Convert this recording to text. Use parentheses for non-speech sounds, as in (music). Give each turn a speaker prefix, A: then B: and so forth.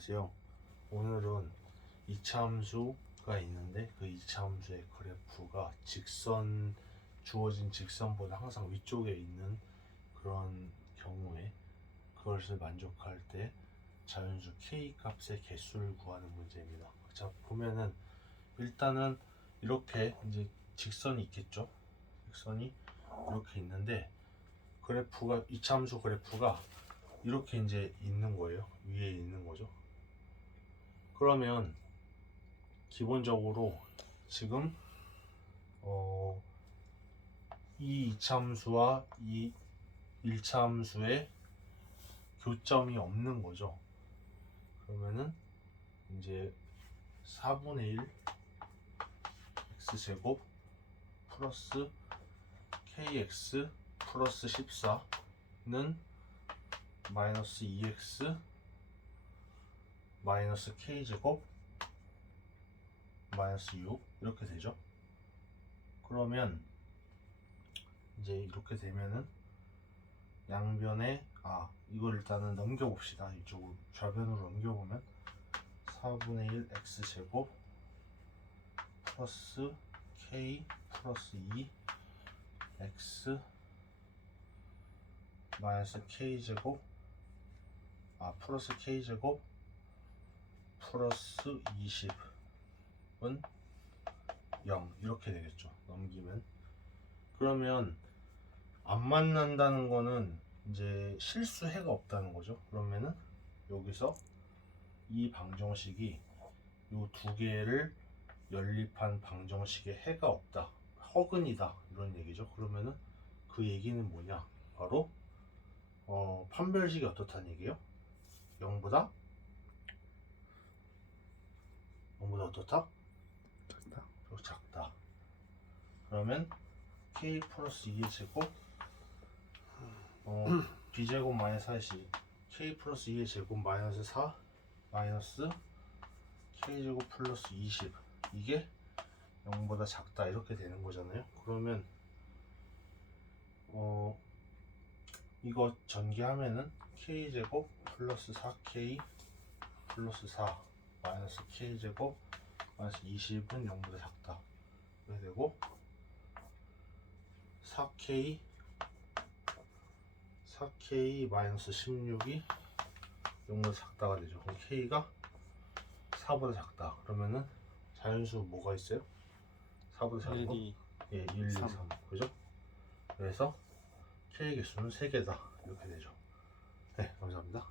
A: 안녕하세요. 오늘은 이차함수가 있는데 그 이차함수의 그래프가 직선 주어진 직선보다 항상 위쪽에 있는 그런 경우에 그것을 만족할 때 자연수 k 값의 개수를 구하는 문제입니다. 자 보면은 일단은 이렇게 이제 직선이 있겠죠. 직선이 이렇게 있는데 그래프가 이차함수 그래프가 이렇게 이제 있는 거예요. 위에 있는 거죠. 그러면 기본적으로 지금 어, 이 2차 함수와 이 1차 함수의 교점이 없는 거죠. 그러면은 이제 4분의 1 x제곱 플러스 kx 플러스 14는 마이너스 2x 마이너스 k제곱 마이너스 6 이렇게 되죠. 그러면 이제 이렇게 되면은 양변에 아 이걸 일단은 넘겨봅시다. 이쪽으로 좌변으로 넘겨보면 4분의 1 x제곱 플러스 k 플러스 2 x 마이너스 k제곱 아 플러스 k제곱 플러스 20은 0 이렇게 되겠죠. 넘기면. 그러면 안 만난다는 거는 이제 실수해가 없다는 거죠. 그러면은 여기서 이 방정식이 요두 개를 연립한 방정식에 해가 없다. 허근이다. 이런 얘기죠. 그러면은 그 얘기는 뭐냐? 바로 어, 판별식이 어떻다는 얘기예요? 0보다 0보다 어떻다?
B: 됐다.
A: 좀 작다. 그러면 k 플러스 2의 제곱 어, (clears throat) b제곱 마이너스 4시 k 플러스 2의 제곱 마이너스 4 마이너스 k제곱 플러스 20 이게 0보다 작다 이렇게 되는 거잖아요. 그러면 어 이거 전개하면은 k제곱 플러스 4k 플러스 4 마이너스 k제곱 마이너스 20은 0보다 작다 이렇게 되고 4k 4k 마이너스 16이 0보다 작다가 되죠 그럼 k가 4보다 작다 그러면은 자연수 뭐가 있어요? 4보다 작은
B: 1,
A: 거?
B: 2,
A: 예, 1, 2, 3.
B: 삼.
A: 그죠? 그래서 K 개수는 3개다. 이렇게 되죠. 네, 감사합니다.